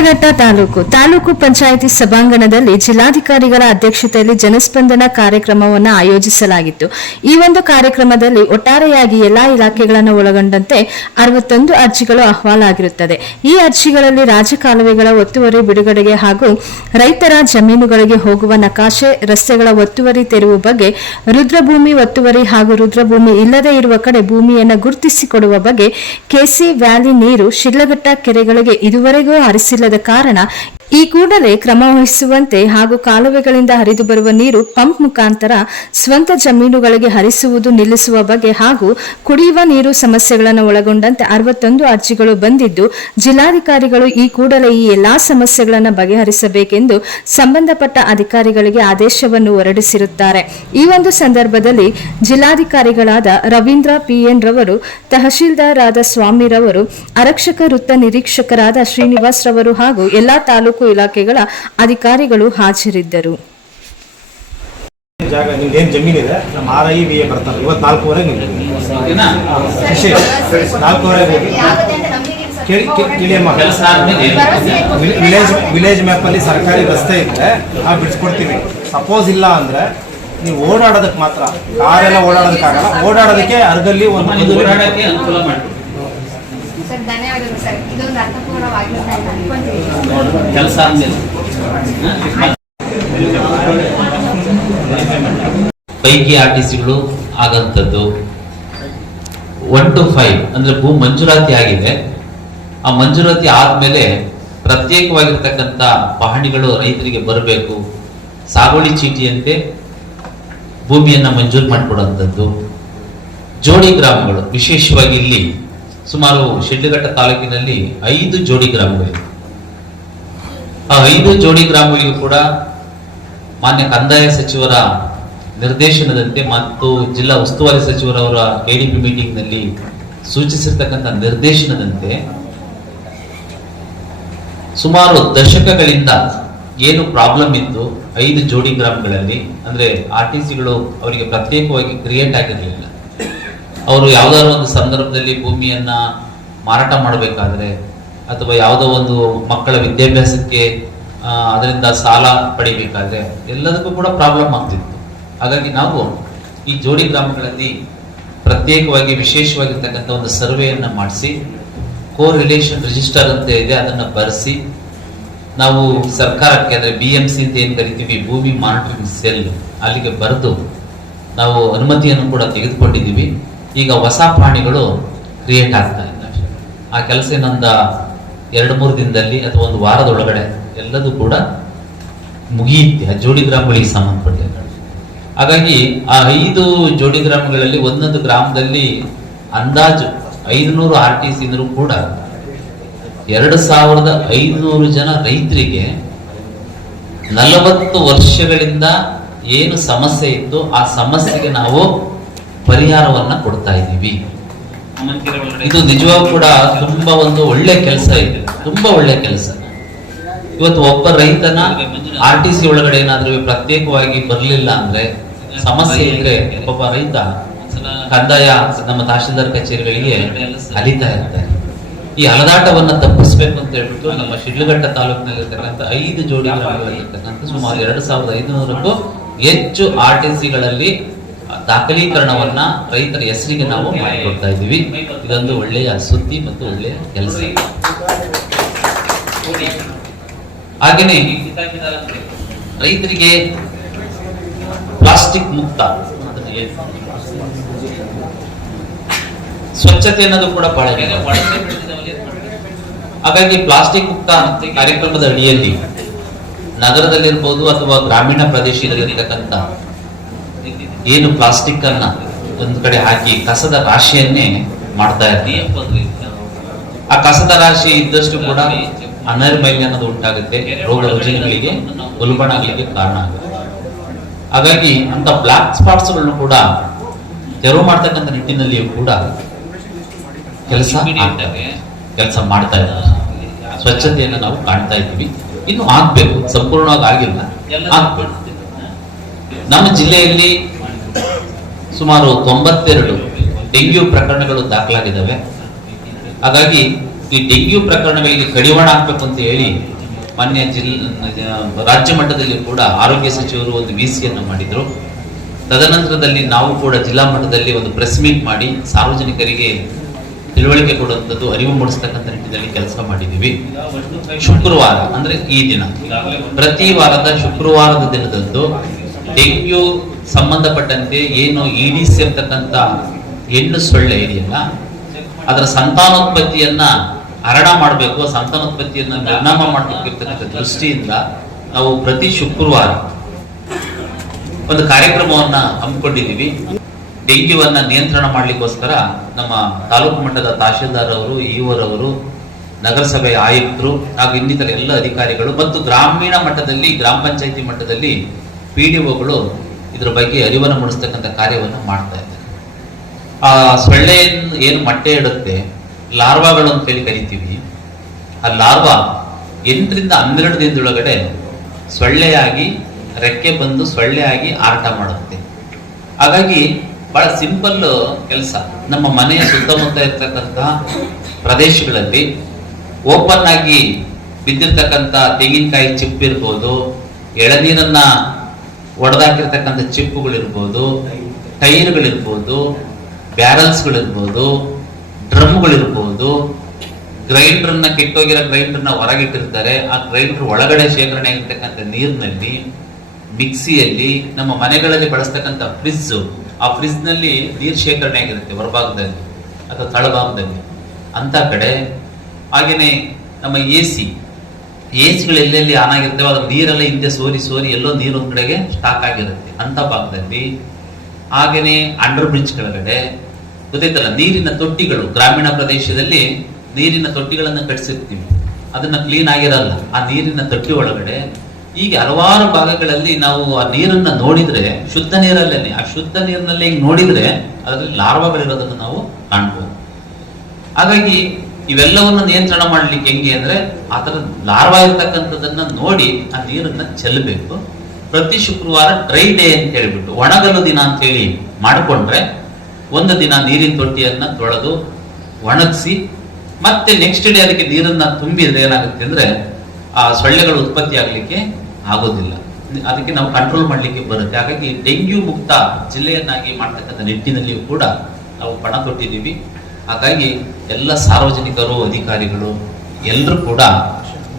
ಶಿಡ್ಲಘಟ್ಟ ತಾಲೂಕು. ತಾಲೂಕು ಪಂಚಾಯಿತಿ ಸಭಾಂಗಣದಲ್ಲಿ ಜಿಲ್ಲಾಧಿಕಾರಿಗಳ ಅಧ್ಯಕ್ಷತೆಯಲ್ಲಿ ಜನಸ್ಪಂದನ ಕಾರ್ಯಕ್ರಮವನ್ನು ಆಯೋಜಿಸಲಾಗಿತ್ತು. ಈ ಒಂದು ಕಾರ್ಯಕ್ರಮದಲ್ಲಿ ಒಟ್ಟಾರೆಯಾಗಿ ಎಲ್ಲಾ ಇಲಾಖೆಗಳನ್ನು ಒಳಗೊಂಡಂತೆ ಅರವತ್ತೊಂದು ಅರ್ಜಿಗಳು ಅಹವಾಲಾಗಿರುತ್ತದೆ. ಈ ಅರ್ಜಿಗಳಲ್ಲಿ ರಾಜಕಾಲುವೆಗಳ ಒತ್ತುವರಿ ಬಿಡುಗಡೆಗೆ ಹಾಗೂ ರೈತರ ಜಮೀನುಗಳಿಗೆ ಹೋಗುವ ನಕಾಶೆ, ರಸ್ತೆಗಳ ಒತ್ತುವರಿ ತೆರವು ಬಗ್ಗೆ, ರುದ್ರಭೂಮಿ ಒತ್ತುವರಿ ಹಾಗೂ ರುದ್ರಭೂಮಿ ಇಲ್ಲದೇ ಇರುವ ಕಡೆ ಭೂಮಿಯನ್ನು ಗುರುತಿಸಿಕೊಡುವ ಬಗ್ಗೆ, ಕೆಸಿ ವ್ಯಾಲಿ ನೀರು ಶಿಡ್ಲಘಟ್ಟ ಕೆರೆಗಳಿಗೆ ಇದುವರೆಗೂ ಕಾರಣ ಈ ಕೂಡಲೇ ಕ್ರಮ ವಹಿಸುವಂತೆ ಹಾಗೂ ಕಾಲುವೆಗಳಿಂದ ಹರಿದು ಬರುವ ನೀರು ಪಂಪ್ ಮುಖಾಂತರ ಸ್ವಂತ ಜಮೀನುಗಳಿಗೆ ಹರಿಸುವುದು ನಿಲ್ಲಿಸುವ ಬಗ್ಗೆ ಹಾಗೂ ಕುಡಿಯುವ ನೀರು ಸಮಸ್ಯೆಗಳನ್ನು ಒಳಗೊಂಡಂತೆ ಅರವತ್ತೊಂದು ಅರ್ಜಿಗಳು ಬಂದಿದ್ದು, ಜಿಲ್ಲಾಧಿಕಾರಿಗಳು ಈ ಕೂಡಲೇ ಈ ಎಲ್ಲಾ ಸಮಸ್ಯೆಗಳನ್ನು ಬಗೆಹರಿಸಬೇಕೆಂದು ಸಂಬಂಧಪಟ್ಟ ಅಧಿಕಾರಿಗಳಿಗೆ ಆದೇಶವನ್ನು ಹೊರಡಿಸಿರುತ್ತಾರೆ. ಈ ಒಂದು ಸಂದರ್ಭದಲ್ಲಿ ಜಿಲ್ಲಾಧಿಕಾರಿಗಳಾದ ರವೀಂದ್ರ ಪಿಎನ್ ರವರು, ತಹಶೀಲ್ದಾರ್ ಆದ ಸ್ವಾಮಿರವರು ಆರಕ್ಷಕ ವೃತ್ತ ನಿರೀಕ್ಷಕರಾದ ಶ್ರೀನಿವಾಸ್ ರವರು ಹಾಗೂ ಎಲ್ಲಾ ತಾಲೂಕು ಇಲಾಖೆಗಳ ಅಧಿಕಾರಿಗಳು ಹಾಜರಿದ್ದರು. ಜಾಗ ನಿಮ್ದು ಏನು ಜಮೀನಿದೆ ನಮ್ಮ ಆರ್ ಐ ವಿ ಎ ಬರ್ತಾರೆ. ಇವತ್ತು ನಾಲ್ಕೂವರೆಗೆ ನಾಲ್ಕೂವರೆಗೆ? ವಿ- ವಿಲೇಜ್ ವಿಲೇಜ್ ಮ್ಯಾಪಲ್ಲಿ ಸರ್ಕಾರಿ ರಸ್ತೆ ಇದ್ರೆ ನಾವು ಬಿಡಿಸ್ಕೊಡ್ತೀವಿ. ಸಪೋಸ್ ಇಲ್ಲ ಅಂದ್ರೆ ನೀವು ಓಡಾಡೋದಕ್ಕೆ ಮಾತ್ರ. ಕಾರೆಲ್ಲ ಓಡಾಡೋದಕ್ಕಾಗಲ್ಲ. ಓಡಾಡೋದಕ್ಕೆ ಅರ್ಧಲ್ಲಿ ಒಂದು ಮನೆ ಮದುವೆ ಓಡಾಡಕ್ಕೆ ಅನುಕೂಲ ಮಾಡ್ಕೊಡಿ ಸರ್ ಧನ್ಯವಾದಗಳು ಸರ್. ಇದೊಂದು ಅರ್ಥಪೂರ್ಣವಾಗಿರುತ್ತೆ ಅಂತ ಅನ್ಕೊಂತೀವಿ ಕೆಲಸ? ಪೈಕಿ ಆರ್ ಟಿ ಸಿಗಳು ಆಗಂತದ್ದು ಒನ್ ಟು ಫೈವ್ ಅಂದ್ರೆ ಭೂ ಮಂಜೂರಾತಿ ಆಗಿದೆ. ಆ ಮಂಜೂರಾತಿ ಆದ್ಮೇಲೆ ಪ್ರತ್ಯೇಕವಾಗಿರ್ತಕ್ಕಂಥ ಪಹಣಿಗಳು ರೈತರಿಗೆ ಬರಬೇಕು. ಸಾಗುವಳಿ ಚೀಟಿಯಂತೆ ಭೂಮಿಯನ್ನ ಮಂಜೂರು ಮಾಡಿಕೊಡುವಂಥದ್ದು. ಜೋಡಿ ಗ್ರಾಮಗಳು ವಿಶೇಷವಾಗಿ ಇಲ್ಲಿ ಸುಮಾರು ಶಿಡ್ಲಘಟ್ಟ ತಾಲೂಕಿನಲ್ಲಿ ಐದು ಜೋಡಿ ಗ್ರಾಮಗಳಿವೆ. ಆ ಐದು ಜೋಡಿ ಗ್ರಾಮಗಳಿಗೂ ಕೂಡ ಮಾನ್ಯ ಕಂದಾಯ ಸಚಿವರ ನಿರ್ದೇಶನದಂತೆ ಮತ್ತು ಜಿಲ್ಲಾ ಉಸ್ತುವಾರಿ ಸಚಿವರವರ ಎಡಿಪಿ ಮೀಟಿಂಗ್ನಲ್ಲಿ ಸೂಚಿಸಿರ್ತಕ್ಕಂಥ ನಿರ್ದೇಶನದಂತೆ ಸುಮಾರು ದಶಕಗಳಿಂದ ಏನು ಪ್ರಾಬ್ಲಮ್ ಇತ್ತು ಐದು ಜೋಡಿ ಗ್ರಾಮಗಳಲ್ಲಿ, ಅಂದ್ರೆ ಆರ್ ಟಿ ಸಿಗಳು ಅವರಿಗೆ ಪ್ರತ್ಯೇಕವಾಗಿ ಕ್ರಿಯೇಟ್ ಆಗಿರಲಿಲ್ಲ. ಅವರು ಯಾವುದಾದ್ರು ಒಂದು ಸಂದರ್ಭದಲ್ಲಿ ಭೂಮಿಯನ್ನ ಮಾರಾಟ ಮಾಡಬೇಕಾದ್ರೆ ಅಥವಾ ಯಾವುದೋ ಒಂದು ಮಕ್ಕಳ ವಿದ್ಯಾಭ್ಯಾಸಕ್ಕೆ ಅದರಿಂದ ಸಾಲ ಪಡಿಬೇಕಾದ್ರೆ ಎಲ್ಲದಕ್ಕೂ ಕೂಡ ಪ್ರಾಬ್ಲಮ್ ಆಗ್ತಿತ್ತು. ಹಾಗಾಗಿ ನಾವು ಈ ಜೋಡಿ ಗ್ರಾಮಗಳಲ್ಲಿ ಪ್ರತ್ಯೇಕವಾಗಿ ವಿಶೇಷವಾಗಿರ್ತಕ್ಕಂಥ ಒಂದು ಸರ್ವೆಯನ್ನು ಮಾಡಿಸಿ ಕೋ ರಿಲೇಷನ್ ರಿಜಿಸ್ಟರ್ ಅಂತ ಇದೆ, ಅದನ್ನ ಬರೆಸಿ, ನಾವು ಸರ್ಕಾರಕ್ಕೆ ಅಂದರೆ ಬಿ ಎಂ ಸಿ ಅಂತ ಏನು ಕರಿತೀವಿ, ಭೂಮಿ ಮಾನಿಟರಿಂಗ್ ಸೆಲ್ ಅಲ್ಲಿಗೆ ಬರೆದು ನಾವು ಅನುಮತಿಯನ್ನು ಕೂಡ ತೆಗೆದುಕೊಂಡಿದ್ದೀವಿ. ಈಗ ಹೊಸ ಪ್ರಾಣಿಗಳು ಕ್ರಿಯೇಟ್ ಆಗ್ತಾ ಇದ್ದಾವೆ ಆ ಕೆಲಸ ಇನ್ನೊಂದ ಎರಡು ಮೂರು ದಿನದಲ್ಲಿ ಅಥವಾ ಒಂದು ವಾರದೊಳಗಡೆ ಎಲ್ಲದೂ ಕೂಡ ಮುಗಿಯುತ್ತೆ. ಆ ಜೋಡಿ ಗ್ರಾಮಗಳಿಗೆ ಸಂಬಂಧಪಟ್ಟಿದೆ ಹಾಗಾಗಿ ಆ ಐದು ಜೋಡಿ ಗ್ರಾಮಗಳಲ್ಲಿ ಒಂದೊಂದು ಗ್ರಾಮದಲ್ಲಿ ಅಂದಾಜು ಐದುನೂರು ಆರ್ ಟಿ ಸಿ ಕೂಡ ಎರಡು ಸಾವಿರದ ಐದುನೂರು ಜನ ರೈತರಿಗೆ ನಲವತ್ತು ವರ್ಷಗಳಿಂದ ಏನು ಸಮಸ್ಯೆ ಇತ್ತು ಆ ಸಮಸ್ಯೆಗೆ ನಾವು ಪರಿಹಾರವನ್ನ ಕೊಡ್ತಾ ಇದ್ದೀವಿ. ಇದು ನಿಜವಾಗೂ ಕೂಡ ತುಂಬಾ ಒಂದು ಒಳ್ಳೆ ಕೆಲಸ ಇದೆ. ತುಂಬಾ ಒಳ್ಳೆ ಕೆಲಸ. ಇವತ್ತು ಒಬ್ಬ ರೈತನ ಆರ್ ಟಿ ಸಿ ಒಳಗಡೆ ಏನಾದ್ರೂ ಪ್ರತ್ಯೇಕವಾಗಿ ಬರಲಿಲ್ಲ ಅಂದ್ರೆ ಸಮಸ್ಯೆ ಇದ್ರೆ ಒಬ್ಬ ರೈತ ಕಂದಾಯ ನಮ್ಮ ತಹಶೀಲ್ದಾರ್ ಕಚೇರಿಗಳಿಗೆ ಅಲಿತಾ ಇರ್ತಾರೆ. ಈ ಅಲದಾಟವನ್ನ ತಪ್ಪಿಸ್ಬೇಕು ಅಂತ ಹೇಳ್ಬಿಟ್ಟು ನಮ್ಮ ಶಿಡ್ಲಘಟ್ಟ ತಾಲೂಕಿನಲ್ಲಿರ್ತಕ್ಕಂಥ ಐದು ಜೋಡಿ ಗ್ರಾಮಗಳಲ್ಲಿರ್ತಕ್ಕಂಥ ಸುಮಾರು ಎರಡು ಸಾವಿರದ ಐದುನೂರಕ್ಕೂ ಹೆಚ್ಚು ಆರ್ ಟಿ ಸಿಗಳಲ್ಲಿ ದಾಖಲೀಕರಣವನ್ನ ರೈತರ ಹೆಸರಿಗೆ ನಾವು ಮಾಡಿಕೊಡ್ತಾ ಇದ್ದೀವಿ. ಇದೊಂದು ಒಳ್ಳೆಯ ಸುದ್ದಿ ಮತ್ತು ಒಳ್ಳೆಯ ಕೆಲಸ. ಹಾಗೇನೆ ರೈತರಿಗೆ ಪ್ಲಾಸ್ಟಿಕ್ ಮುಕ್ತ ಸ್ವಚ್ಛತೆ ಅನ್ನೋದು ಕೂಡ ಬಹಳ. ಹಾಗಾಗಿ ಪ್ಲಾಸ್ಟಿಕ್ ಮುಕ್ತ ಕಾರ್ಯಕ್ರಮದ ಅಡಿಯಲ್ಲಿ ನಗರದಲ್ಲಿರ್ಬೋದು ಅಥವಾ ಗ್ರಾಮೀಣ ಪ್ರದೇಶದಲ್ಲಿರ್ತಕ್ಕಂಥ ಏನು ಪ್ಲಾಸ್ಟಿಕ್ ಅನ್ನ ಒಂದು ಕಡೆ ಹಾಕಿ ಕಸದ ರಾಶಿಯನ್ನೇ ಮಾಡ್ತಾ ಇರ್ತೀವಿ ಆ ಕಸದ ರಾಶಿ ಇದ್ದಷ್ಟು ಕೂಡ ಅನರ್ಮೈಲ್ಯ ಅನ್ನೋದು ಉಂಟಾಗುತ್ತೆ ರೋಗ ರುಜಿನಗಳಿಗೆ ಉಲ್ಬಣ ಆಗಲಿಕ್ಕೆ ಕಾರಣ ಆಗುತ್ತೆ. ಹಾಗಾಗಿ ಅಂತ ಬ್ಲಾಕ್ ಸ್ಪಾಟ್ಸ್ಗಳನ್ನು ಕೂಡ ತೆರವು ಮಾಡ್ತಕ್ಕಂಥ ನಿಟ್ಟಿನಲ್ಲಿಯೂ ಕೂಡ ಕೆಲಸ ಕೆಲಸ ಮಾಡ್ತಾ ಇದ್ದಾರೆ ಸ್ವಚ್ಛತೆಯನ್ನು ನಾವು ಕಾಣ್ತಾ ಇದ್ದೀವಿ. ಇನ್ನು ಆಗ್ಬೇಕು ಸಂಪೂರ್ಣವಾಗಿ ಆಗಿಲ್ಲ. ಆಗ್ಬೇಕು. ನಮ್ಮ ಜಿಲ್ಲೆಯಲ್ಲಿ ಸುಮಾರು ತೊಂಬತ್ತೆರಡು ಡೆಂಗ್ಯೂ ಪ್ರಕರಣಗಳು ದಾಖಲಾಗಿದ್ದಾವೆ. ಹಾಗಾಗಿ ಈ ಡೆಂಗ್ಯೂ ಪ್ರಕರಣಗಳಿಗೆ ಕಡಿವಾಣ ಹಾಕ್ಬೇಕು ಅಂತ ಹೇಳಿ ಮಾನ್ಯ ಜಿಲ್, ರಾಜ್ಯ ಮಟ್ಟದಲ್ಲಿ ಕೂಡ ಆರೋಗ್ಯ ಸಚಿವರು ಒಂದು ವಿಸಿಯನ್ನು ಮಾಡಿದರು. ತದನಂತರದಲ್ಲಿ ನಾವು ಕೂಡ ಜಿಲ್ಲಾ ಮಟ್ಟದಲ್ಲಿ ಒಂದು ಪ್ರೆಸ್ ಮೀಟ್ ಮಾಡಿ ಸಾರ್ವಜನಿಕರಿಗೆ ತಿಳುವಳಿಕೆ ಕೊಡುವಂಥದ್ದು, ಅರಿವು ಮೂಡಿಸ್ತಕ್ಕಂಥ ನಿಟ್ಟಿನಲ್ಲಿ ಕೆಲಸ ಮಾಡಿದ್ದೀವಿ. ಶುಕ್ರವಾರ, ಅಂದರೆ ಈ ದಿನ. ಪ್ರತಿ ವಾರದ ಶುಕ್ರವಾರದ ದಿನದಂದು ಡೆಂಗ್ಯೂ ಸಂಬಂಧಪಟ್ಟಂತೆ ಏನು ಇಡಿಸಿ ಅಂತಕ್ಕಂಥ ಹೆಣ್ಣು ಸೊಳ್ಳೆ ಇದೆಯಲ್ಲ, ಅದರ ಸಂತಾನೋತ್ಪತ್ತಿಯನ್ನ ಹರಣ ಮಾಡಬೇಕು, ಸಂತಾನೋತ್ಪತ್ತಿಯನ್ನ ನಿರ್ನಾಮ ಮಾಡಬೇಕಿರ್ತಕ್ಕಂಥ ದೃಷ್ಟಿಯಿಂದ ನಾವು ಪ್ರತಿ ಶುಕ್ರವಾರ ಒಂದು ಕಾರ್ಯಕ್ರಮವನ್ನ ಹಮ್ಮಿಕೊಂಡಿದ್ದೀವಿ. ಡೆಂಗ್ಯೂವನ್ನ ನಿಯಂತ್ರಣ ಮಾಡಲಿಕ್ಕೋಸ್ಕರ ನಮ್ಮ ತಾಲೂಕು ಮಟ್ಟದ ತಹಶೀಲ್ದಾರ್ ಅವರು ಇಒರವರು, ನಗರಸಭೆಯ ಆಯುಕ್ತರು ಹಾಗೂ ಇನ್ನಿತರ ಎಲ್ಲ ಅಧಿಕಾರಿಗಳು ಮತ್ತು ಗ್ರಾಮೀಣ ಮಟ್ಟದಲ್ಲಿ, ಗ್ರಾಮ ಪಂಚಾಯತಿ ಮಟ್ಟದಲ್ಲಿ ಪಿ ಡಿ ಒಗಳು ಇದ್ರ ಬಗ್ಗೆ ಅರಿವನ್ನು ಮೂಡಿಸ್ತಕ್ಕಂಥ ಕಾರ್ಯವನ್ನು ಮಾಡ್ತಾ ಇದ್ದಾರೆ. ಆ ಸೊಳ್ಳೆ ಏನು ಮೊಟ್ಟೆ ಇಡುತ್ತೆ, ಲಾರ್ವಾಗಳು ಅಂತ ಹೇಳಿ ಕರಿತೀವಿ. ಆ ಲಾರ್ವಾ ಎಂಟರಿಂದ ಹನ್ನೆರಡು ದಿನದೊಳಗಡೆ ಸೊಳ್ಳೆಯಾಗಿ, ರೆಕ್ಕೆ ಬಂದು ಸೊಳ್ಳೆಯಾಗಿ ಆಟ ಮಾಡುತ್ತೆ. ಹಾಗಾಗಿ ಬಹಳ ಸಿಂಪಲ್ ಕೆಲಸ. ನಮ್ಮ ಮನೆಯ ಸುತ್ತಮುತ್ತ ಇರ್ತಕ್ಕಂಥ ಪ್ರದೇಶಗಳಲ್ಲಿ ಓಪನ್ ಆಗಿ ಬಿದ್ದಿರ್ತಕ್ಕಂಥ ತೆಂಗಿನಕಾಯಿ ಚಿಪ್ಪಿರ್ಬೋದು, ಎಳನೀರನ್ನ ಒಡೆದಾಕಿರ್ತಕ್ಕಂಥ ಚಿಪ್ಪುಗಳಿರ್ಬೋದು ಟೈರ್ಗಳಿರ್ಬೋದು ಬ್ಯಾರಲ್ಸ್ಗಳಿರ್ಬೋದು, ಡ್ರಮ್ಗಳಿರ್ಬೋದು, ಗ್ರೈಂಡರ್ನ ಕೆಟ್ಟೋಗಿರೋ ಗ್ರೈಂಡರ್ನ ಹೊರಗಿಟ್ಟಿರ್ತಾರೆ. ಆ ಗ್ರೈಂಡರ್ ಒಳಗಡೆ ಶೇಖರಣೆ ಆಗಿರ್ತಕ್ಕಂಥ ನೀರಿನಲ್ಲಿ, ಮಿಕ್ಸಿಯಲ್ಲಿ, ನಮ್ಮ ಮನೆಗಳಲ್ಲಿ ಬಳಸ್ತಕ್ಕಂಥ ಫ್ರಿಜ್ ಆ ಫ್ರಿಜ್ನಲ್ಲಿ ನೀರು ಶೇಖರಣೆ ಆಗಿರುತ್ತೆ ಹೊರಭಾಗದಲ್ಲಿ ಅಥವಾ ತಳಭಾಗದಲ್ಲಿ. ಅಂತ ಕಡೆ. ಹಾಗೆಯೇ ನಮ್ಮ ಎ ಸಿ ಎ ಸಿಗಳು ಎಲ್ಲೆಲ್ಲಿ ಆನ್ ಆಗಿರ್ತವೆ ಅದ್ರ ನೀರೆಲ್ಲ ಹಿಂದೆ ಸೋರಿ ಸೋರಿ ಎಲ್ಲೋ ನೀರು ಒಂದ್ ಕಡೆಗೆ ಸ್ಟಾಕ್ ಆಗಿರುತ್ತೆ. ಅಂತ ಭಾಗದಲ್ಲಿ ಹಾಗೇನೆ ಅಂಡರ್ ಬ್ರಿಡ್ಜ್ ಕೆಳಗಡೆ ಗೊತ್ತಾಯ್ತಲ್ಲ, ನೀರಿನ ತೊಟ್ಟಿಗಳು, ಗ್ರಾಮೀಣ ಪ್ರದೇಶದಲ್ಲಿ ನೀರಿನ ತೊಟ್ಟಿಗಳನ್ನು ಕಟ್ಟಿಸಿರ್ತೀವಿ ಅದನ್ನ ಕ್ಲೀನ್ ಆಗಿರಲ್ಲ. ಆ ನೀರಿನ ತೊಟ್ಟಿ ಒಳಗಡೆ ಹೀಗೆ ಹಲವಾರು ಭಾಗಗಳಲ್ಲಿ ನಾವು ಆ ನೀರನ್ನ ನೋಡಿದ್ರೆ, ಶುದ್ಧ ನೀರಲ್ಲೇ ಆ ಶುದ್ಧ ನೀರಿನಲ್ಲಿ ನೋಡಿದ್ರೆ ಅದರಲ್ಲಿ ಲಾರ್ವಾಗಳಿರೋದನ್ನು ನಾವು ಕಾಣ್ಬೋದು. ಹಾಗಾಗಿ ಇವೆಲ್ಲವನ್ನು ನಿಯಂತ್ರಣ ಮಾಡ್ಲಿಕ್ಕೆ ಹೆಂಗೆ ಅಂದ್ರೆ ಆ ತರ ಲಾರ್ವಾ ಇರ್ತಕ್ಕಂಥದ್ದನ್ನ ನೋಡಿ ಆ ನೀರನ್ನ ಚೆಲ್ಲಬೇಕು. ಪ್ರತಿ ಶುಕ್ರವಾರ ಡ್ರೈ ಡೇ ಅಂತ ಹೇಳ್ಬಿಟ್ಟು ಒಣಗಲು ದಿನ ಅಂತ ಹೇಳಿ ಮಾಡಿಕೊಂಡ್ರೆ ಒಂದು ದಿನ ನೀರಿನ ತೊಟ್ಟಿಯನ್ನ ತೊಳೆದು ಒಣಗಿಸಿ ಮತ್ತೆ ನೆಕ್ಸ್ಟ್ ಡೇ ಅದಕ್ಕೆ ನೀರನ್ನ ತುಂಬಿದ್ರೆ ಏನಾಗುತ್ತೆ ಅಂದ್ರೆ ಆ ಸೊಳ್ಳೆಗಳು ಉತ್ಪತ್ತಿ ಆಗ್ಲಿಕ್ಕೆ ಆಗೋದಿಲ್ಲ. ಅದಕ್ಕೆ ನಾವು ಕಂಟ್ರೋಲ್ ಮಾಡ್ಲಿಕ್ಕೆ ಬರುತ್ತೆ. ಹಾಗಾಗಿ ಡೆಂಗ್ಯೂ ಮುಕ್ತ ಜಿಲ್ಲೆಯನ್ನಾಗಿ ಮಾಡ್ತಕ್ಕಂಥ ನಿಟ್ಟಿನಲ್ಲಿಯೂ ಕೂಡ ನಾವು ಪಣ ತೊಟ್ಟಿದ್ದೀವಿ. ಹಾಗಾಗಿ ಎಲ್ಲ ಸಾರ್ವಜನಿಕರು, ಅಧಿಕಾರಿಗಳು ಎಲ್ಲರೂ ಕೂಡ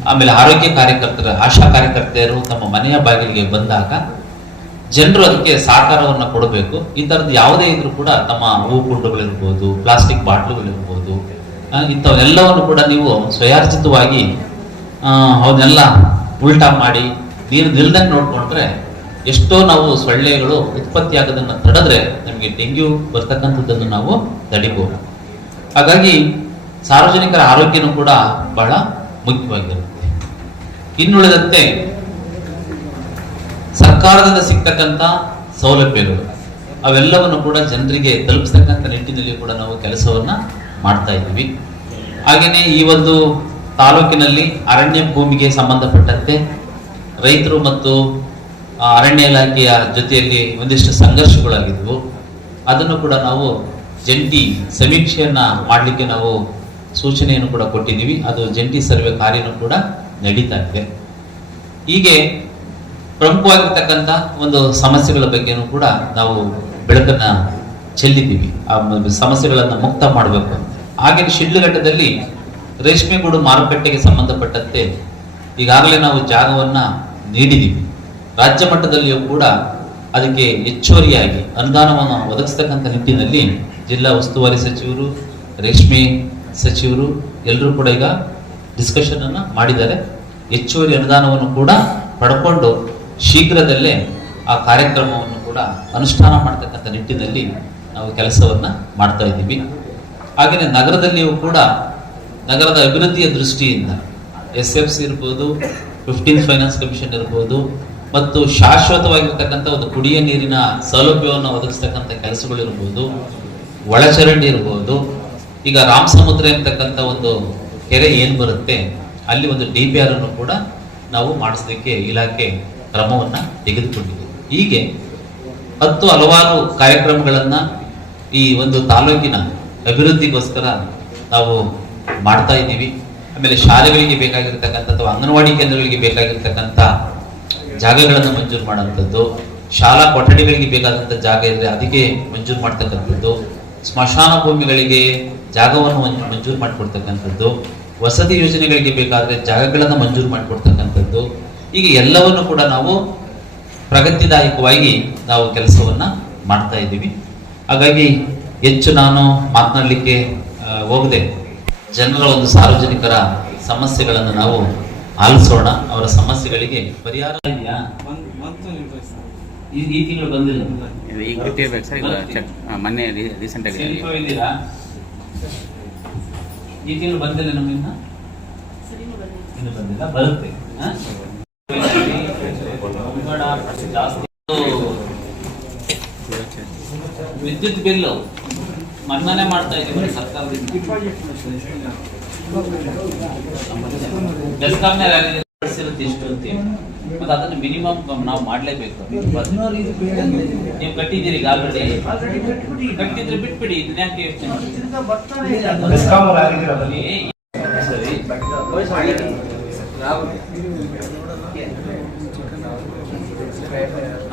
ಆಮೇಲೆ ಆರೋಗ್ಯ ಕಾರ್ಯಕರ್ತರ, ಆಶಾ ಕಾರ್ಯಕರ್ತೆಯರು ತಮ್ಮ ಮನೆಯ ಬಾಗಿಲಿಗೆ ಬಂದಾಗ ಜನರು ಅದಕ್ಕೆ ಸಹಕಾರವನ್ನು ಕೊಡಬೇಕು. ಈ ಥರದ್ದು ಯಾವುದೇ ಇದ್ರೂ ಕೂಡ ತಮ್ಮ ಹೂ ಕುಂಡಗಳಿರ್ಬೋದು ಪ್ಲಾಸ್ಟಿಕ್ ಬಾಟ್ಲುಗಳಿರ್ಬೋದು ಇಂಥವನ್ನೆಲ್ಲವನ್ನು ಕೂಡ ನೀವು ಸ್ವಯಾರ್ಜಿತವಾಗಿ ಅವನ್ನೆಲ್ಲ ಉಲ್ಟಾ ಮಾಡಿ ನೀರು ನಿಲ್ದಂಗೆ ನೋಡ್ಕೊಂಡ್ರೆ ಎಷ್ಟೋ ನಾವು ಸೊಳ್ಳೆಗಳು ಉತ್ಪತ್ತಿಯಾಗೋದನ್ನು ತಡೆದ್ರೆ ನಮಗೆ ಡೆಂಗ್ಯೂ ಬರ್ತಕ್ಕಂಥದ್ದನ್ನು ನಾವು ತಡಿಬಹುದು ಹಾಗಾಗಿ ಸಾರ್ವಜನಿಕರ ಆರೋಗ್ಯನೂ ಕೂಡ ಬಹಳ ಮುಖ್ಯವಾಗಿರುತ್ತೆ. ಇನ್ನುಳಿದಂತೆ ಸರ್ಕಾರದಿಂದ ಸಿಗ್ತಕ್ಕಂಥ ಸೌಲಭ್ಯಗಳು, ಅವೆಲ್ಲವನ್ನು ಕೂಡ ಜನರಿಗೆ ತಲುಪಿಸ್ತಕ್ಕಂಥ ನಿಟ್ಟಿನಲ್ಲಿ ಕೂಡ ನಾವು ಕೆಲಸವನ್ನ ಮಾಡ್ತಾ ಇದ್ದೀವಿ. ಹಾಗೆಯೇ ಈ ಒಂದು ತಾಲೂಕಿನಲ್ಲಿ ಅರಣ್ಯ ಭೂಮಿಗೆ ಸಂಬಂಧಪಟ್ಟಂತೆ ರೈತರು ಮತ್ತು ಅರಣ್ಯ ಇಲಾಖೆಯ ಜೊತೆಯಲ್ಲಿ ಒಂದಿಷ್ಟು ಸಂಘರ್ಷಗಳಾಗಿದ್ವು. ಅದನ್ನು ಕೂಡ ನಾವು ಜಂಟಿ ಸಮೀಕ್ಷೆಯನ್ನು ಮಾಡಲಿಕ್ಕೆ ನಾವು ಸೂಚನೆಯನ್ನು ಕೂಡ ಕೊಟ್ಟಿದ್ದೀವಿ. ಅದು ಜಂಟಿ ಸರ್ವೆ ಕಾರ್ಯನೂ ಕೂಡ ನಡೀತಾ ಇದೆ. ಹೀಗೆ ಪ್ರಮುಖವಾಗಿರ್ತಕ್ಕಂಥ ಒಂದು ಸಮಸ್ಯೆಗಳ ಬಗ್ಗೆನೂ ಕೂಡ ನಾವು ಬೆಳಕನ್ನು ಚೆಲ್ಲಿದ್ದೀವಿ. ಆ ಸಮಸ್ಯೆಗಳನ್ನು ಮುಕ್ತ ಮಾಡಬೇಕು ಹಾಗೆ ಶಿಡ್ಲಘಟ್ಟದಲ್ಲಿ ರೇಷ್ಮೆಗೂಡು ಮಾರುಕಟ್ಟೆಗೆ ಸಂಬಂಧಪಟ್ಟಂತೆ ಈಗಾಗಲೇ ನಾವು ಜಾಗವನ್ನು ನೀಡಿದ್ದೀವಿ. ರಾಜ್ಯ ಮಟ್ಟದಲ್ಲಿಯೂ ಕೂಡ ಅದಕ್ಕೆ ಹೆಚ್ಚುವರಿಯಾಗಿ ಅನುದಾನವನ್ನು ಒದಗಿಸ್ತಕ್ಕಂಥ ನಿಟ್ಟಿನಲ್ಲಿ ಜಿಲ್ಲಾ ಉಸ್ತುವಾರಿ ಸಚಿವರು, ರೇಷ್ಮೆ ಸಚಿವರು ಎಲ್ಲರೂ ಕೂಡ ಈಗ ಡಿಸ್ಕಷನ್ ಅನ್ನು ಮಾಡಿದ್ದಾರೆ. ಹೆಚ್ಚುವರಿ ಅನುದಾನವನ್ನು ಕೂಡ ಪಡ್ಕೊಂಡು ಶೀಘ್ರದಲ್ಲೇ ಆ ಕಾರ್ಯಕ್ರಮವನ್ನು ಕೂಡ ಅನುಷ್ಠಾನ ಮಾಡ್ತಕ್ಕಂಥ ನಿಟ್ಟಿನಲ್ಲಿ ನಾವು ಕೆಲಸವನ್ನ ಮಾಡ್ತಾ ಇದ್ದೀವಿ. ಹಾಗೆಯೇ ನಗರದಲ್ಲಿಯೂ ಕೂಡ ನಗರದ ಅಭಿವೃದ್ಧಿಯ ದೃಷ್ಟಿಯಿಂದ ಎಸ್ ಎಫ್ ಸಿ ಇರ್ಬೋದು, ಫಿಫ್ಟೀನ್ ಫೈನಾನ್ಸ್ ಕಮಿಷನ್ ಇರ್ಬೋದು, ಮತ್ತು ಶಾಶ್ವತವಾಗಿರ್ತಕ್ಕಂಥ ಒಂದು ಕುಡಿಯ ನೀರಿನ ಸೌಲಭ್ಯವನ್ನು ಒದಗಿಸ್ತಕ್ಕಂಥ ಕೆಲಸಗಳಿರ್ಬೋದು ಒಳಚರಂಡಿ ಇರ್ಬೋದು. ಈಗ ರಾಮ್ ಸಮುದ್ರ ಅಂತಕ್ಕಂಥ ಒಂದು ಕೆರೆ ಏನು ಬರುತ್ತೆ, ಅಲ್ಲಿ ಒಂದು ಡಿ ಪಿ ಆರ್ ಅನ್ನು ಕೂಡ ನಾವು ಮಾಡಿಸಲಿಕ್ಕೆ ಇಲಾಖೆ ಕ್ರಮವನ್ನು ತೆಗೆದುಕೊಂಡಿದೆ. ಹೀಗೆ ಹತ್ತು ಹಲವಾರು ಕಾರ್ಯಕ್ರಮಗಳನ್ನು ಈ ಒಂದು ತಾಲೂಕಿನ ಅಭಿವೃದ್ಧಿಗೋಸ್ಕರ ನಾವು ಮಾಡ್ತಾ ಇದ್ದೀವಿ. ಆಮೇಲೆ ಶಾಲೆಗಳಿಗೆ ಬೇಕಾಗಿರ್ತಕ್ಕಂಥ ಅಥವಾ ಅಂಗನವಾಡಿ ಕೇಂದ್ರಗಳಿಗೆ ಬೇಕಾಗಿರ್ತಕ್ಕಂಥ ಜಾಗಗಳನ್ನು ಮಂಜೂರು ಮಾಡುವಂಥದ್ದು. ಶಾಲಾ ಕೊಠಡಿಗಳಿಗೆ ಬೇಕಾದಂಥ ಜಾಗ ಇದ್ದರೆ ಅದಕ್ಕೆ ಮಂಜೂರು ಮಾಡ್ತಕ್ಕಂಥದ್ದು. ಸ್ಮಶಾನ ಭೂಮಿಗಳಿಗೆ ಜಾಗವನ್ನು ಮಂಜೂ- ಮಂಜೂರು ಮಾಡಿಕೊಡ್ತಕ್ಕಂಥದ್ದು, ವಸತಿ ಯೋಜನೆಗಳಿಗೆ ಬೇಕಾದರೆ ಜಾಗಗಳನ್ನು ಮಂಜೂರು ಮಾಡಿಕೊಡ್ತಕ್ಕಂಥದ್ದು ಈಗ ಎಲ್ಲವನ್ನು ಕೂಡ ನಾವು ಪ್ರಗತಿದಾಯಕವಾಗಿ ನಾವು ಕೆಲಸವನ್ನ ಮಾಡ್ತಾ ಇದ್ದೀವಿ. ಹಾಗಾಗಿ ಹೆಚ್ಚು ನಾನು ಮಾತನಾಡಲಿಕ್ಕೆ ಹೋಗದೆ ಜನರ ಒಂದು ಸಾರ್ವಜನಿಕರ ಸಮಸ್ಯೆಗಳನ್ನು ನಾವು ಆಲಿಸೋಣ. ಅವರ ಸಮಸ್ಯೆಗಳಿಗೆ ಪರಿಹಾರ ಇದೆಯಾ ಈ ಈ ತಿಂಗಳು ಬಂದಿಲ್ಲ. ಇದು ಈಗ ಬಿಟ್ಟಿರ್ಬೇಕು ಸರ್ ಈಗ ಚೆಕ್ ಮೊನ್ನೆ ರೀಸೆಂಟ್ ಆಗಿ ಇದ್ದೀರಾ? ಈ ತಿಂಗಳು ಬಂದಿಲ್ಲ ನಮ್ಮಿಂದ? ಇನ್ನು ಬಂದಿಲ್ಲ ಬರುತ್ತೆ. ಹ? ಮುಂಗಡ ಜಾಸ್ತಿ ವಿದ್ಯುತ್ ಬಿಲ್ಲು. ಮನ್ನನೆ ಮಾಡ್ತಾ ಇದೀವಿ ಸರ್ಕಾರದಿಂದ. ಇಷ್ಟು ಅಂತೀವಿ. ಮತ್ತೆ ಅದನ್ನು ಮಿನಿಮಮ್ ನಾವು ಮಾಡ್ಲೇಬೇಕು. ನೀವು ಕಟ್ಟಿದ್ದೀರಿ ಈಗ ಆಲ್ರೆಡಿ ಕಟ್ಟಿದ್ರೆ ಬಿಟ್ಬಿಡಿ ಇದನ್ನ ಯಾಕೆ ಯೋಚನೆ